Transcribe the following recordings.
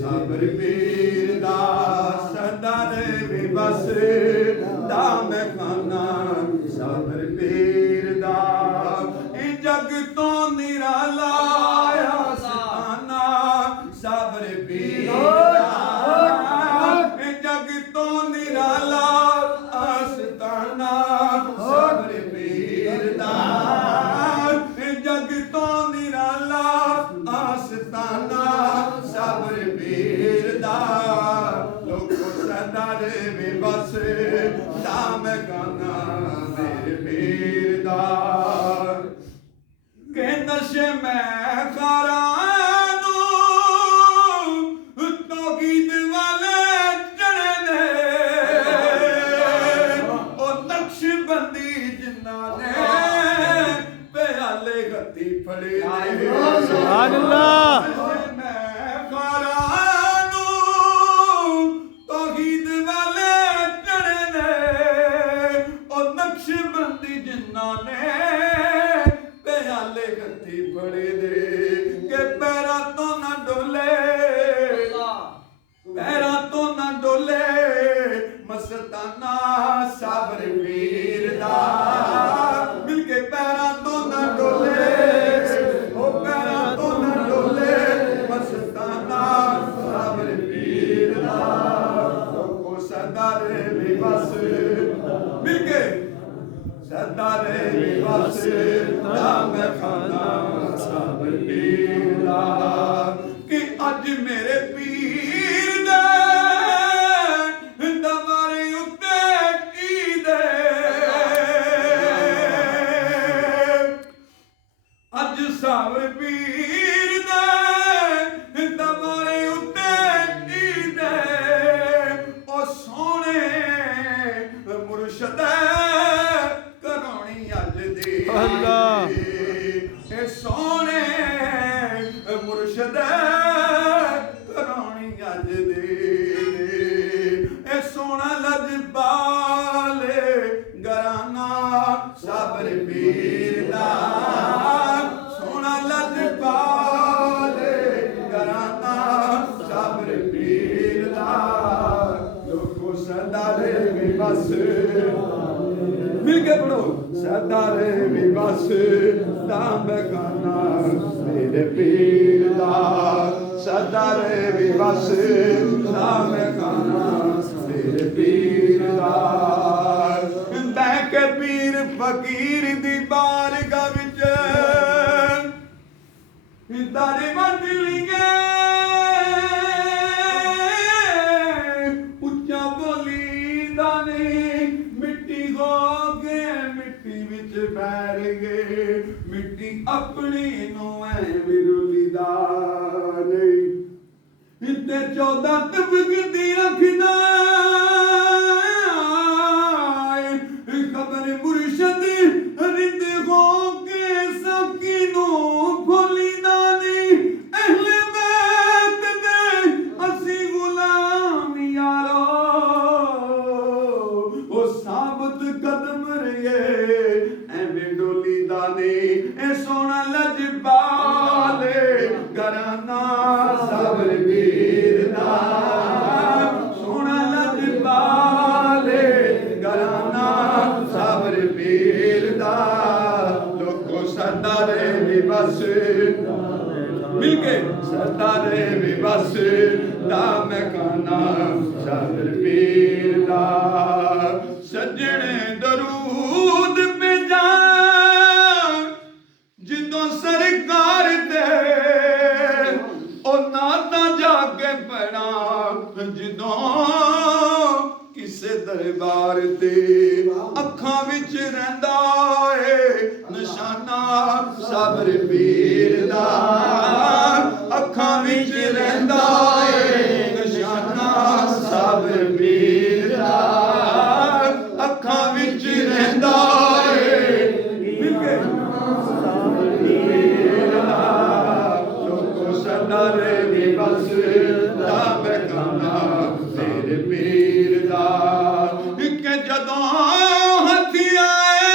साबर पीर दा सदा रहे बस दाम खाना साबर पीर दा जग तो निराला आना साबर पीर जग तो निराला आस्ताना साबर पीर दा जग तो निराला आस्ताना साबर पीर दा लोको सदा रे बस दाम गाना मेरे पीर दा के नशे में खारा तो गीत वाले चढ़े ने ओ नक्शबंदी जिन्ना ने प्याले गति फड़े सुभान अल्लाह बड़े दे के पैरा तो ना डोले पैरा तो ना डोले मस्ताना साबर पीर दा मिलके पैरा तो ना डोले ओ पैरा तो ना डोले मस्ताना साबर पीर दा को सदा रे बस मिलके सदा रे बस दाम खाना साबर पीर दा कि अज मेरे पीर दे दमारे उत्ते की दे अज साबर पीर दे दमारे उत्ते की दे ओ सोने मुर्शद अल्लाह सोने मुर्शद करानी अज दे सोना लजपाले घराना साबर पीर दा सोना लजपाले घराना साबर पीर दा लोको सदा रे बस मिलके पढ़ो सदा रे बस दाम गाना मेरे पीर दा सदा रे बस दाम गाना मेरे पीर दा बैक पीर फकीर दी बारगाह विच तारे मंडली गए उच्चा बोली दाने मिट्टी हो बैर गए मिट्टी अपनी नो विरुली दा नहीं इते 14 तबकती रखदा खबर मुर्शद रिंद हो के सकी नो खोली दानी अहले बैत दे असी गुलाम यारो ओ साबत कदम रे डोली दाने ए सोना लजपाले घराना साबर पीर दा सोना लजपाले घराना साबर पीर दा लोको सदा रे बस मिलके सदा रे बस दाम खाना साबर पीर दा सजने दरूद जिदों सरकार ते ओ नाता जाके पड़ा जिदों किसे दरबार ते अखां विच रहिंदा ए निशाना साबर पीर दा अखां विच रहिंदा ए निशाना साबर पीर दा अखां विच रहिंदा रे बस दाम खाना मेरे पीर दा के जदों हथी आए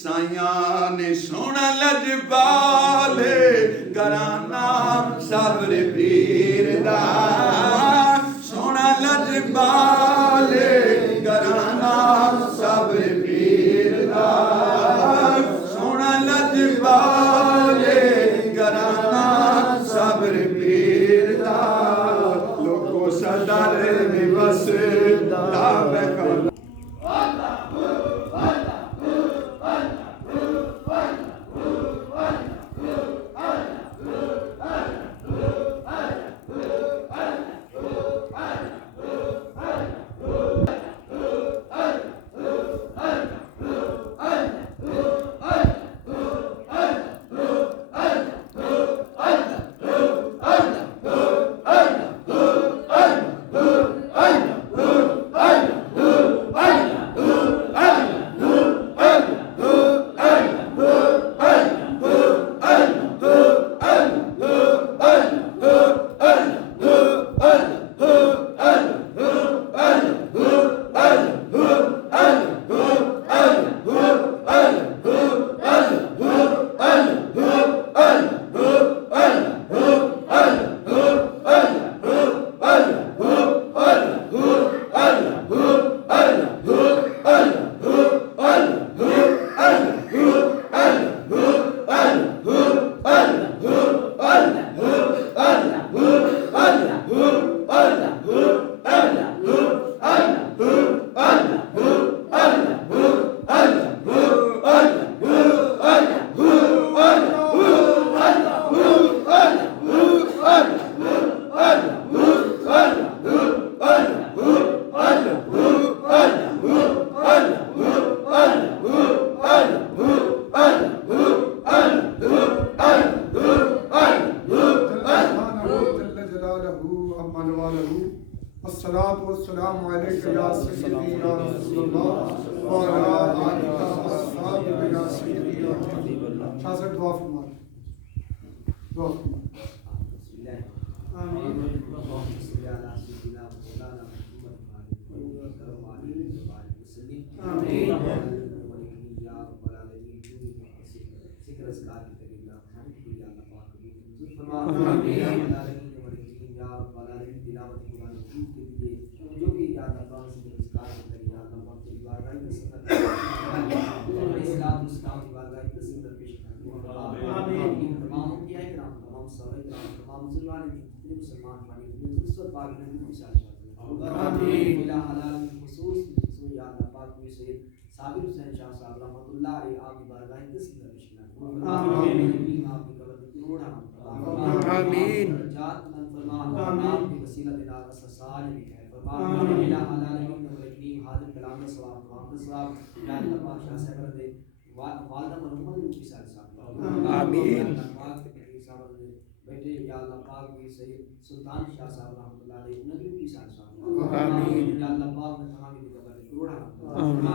साइयां ने सोना लजपाले घराना सबर पीर दा सोना लजपाले घराना सबर पीर दा सोना लजपाले घराना सबर पीर दा लोगों सदर दिवस दा बैठा अस्सलातु वस्सलामु अलैका या सय्यदी या रसूलल्लाह व अला आलिका वस्सहाबिका या सय्यदी या हबीबल्लाह। शासक दुआ फरमा दुआ आमीन। बेटे या अल्लाह पाक भी सही सुल्तान शाह साहब रहमतुल्लाह अलैहि उन्हें भी ईसा साहब आमीन या अल्लाह पाक ने तमाम की कब्र में करोड़ा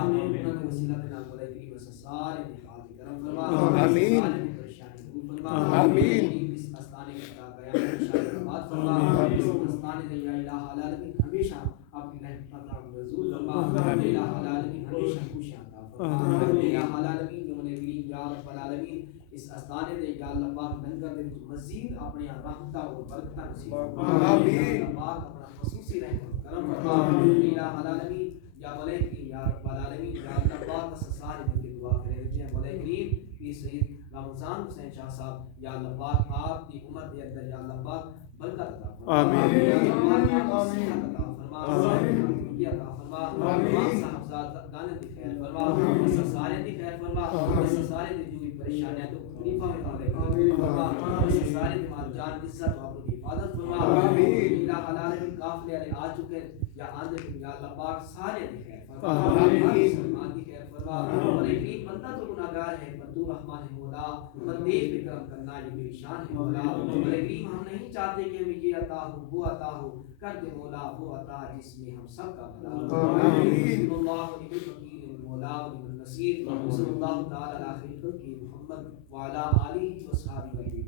आमीन उन्हें वसीला के नाम बोले कि बस सारे की हाथ करम फरमा आमीन परेशानी दूर फरमा आमीन इस आस्थाने का गया शाहीबाद फरमा इस आस्थाने से या इलाह आलमीन हमेशा आपकी रहमत का नज़ूल फरमा या आलमीन हमेशा खुश आता फरमा या आलमीन जो ने भी या रब्बल आलमीन इस आस्थाने दे या अल्लाह पाक लंगर दे मजीद अपने रहमत और बरकत नसीब फरमा आमीन अल्लाह पाक अपना खसूसी रहमत करम फरमा आमीन या आलमीन या मलाइकी या रब्बल आलमीन या अल्लाह पाक सारे दिन की दुआ करें कि मलाइकी की सईद रमजान हुसैन शाह साहब या अल्लाह पाक आपकी उम्र के अंदर या अल्लाह पाक बरकत अता फरमा आमीन या अल्लाह पाक आमीन अता फरमा आमीन या अता फरमा आमीन साहबजादा गाने की खैर फरमा सारे की खैर फरमा सारे की जो परेशानियां तो तकलीफों में डाले आमीन फरमा सारे की माल जान इज्जत और अपनी हिफाजत फरमा आमीन या अल्लाह के काफिले आ चुके या आंदे या अल्लाह पाक सारे की खैर फरमा आमीन सलमान की खैर फरमा और एक बंदा तो गुनाहगार है पर तू रहमान है मौला बंदे पे करम करना ये मेरी शान है मौला और एक हम नहीं चाहते कि हमें ये अता हो वो अता हो कर दे मौला वो अता जिसमें हम सब का भला आमीन अल्लाह वली वकील मौला वली नसीर सल्लल्लाहु तआला अला खैर की मोहम्मद व अला आलिहि व सहाबिहि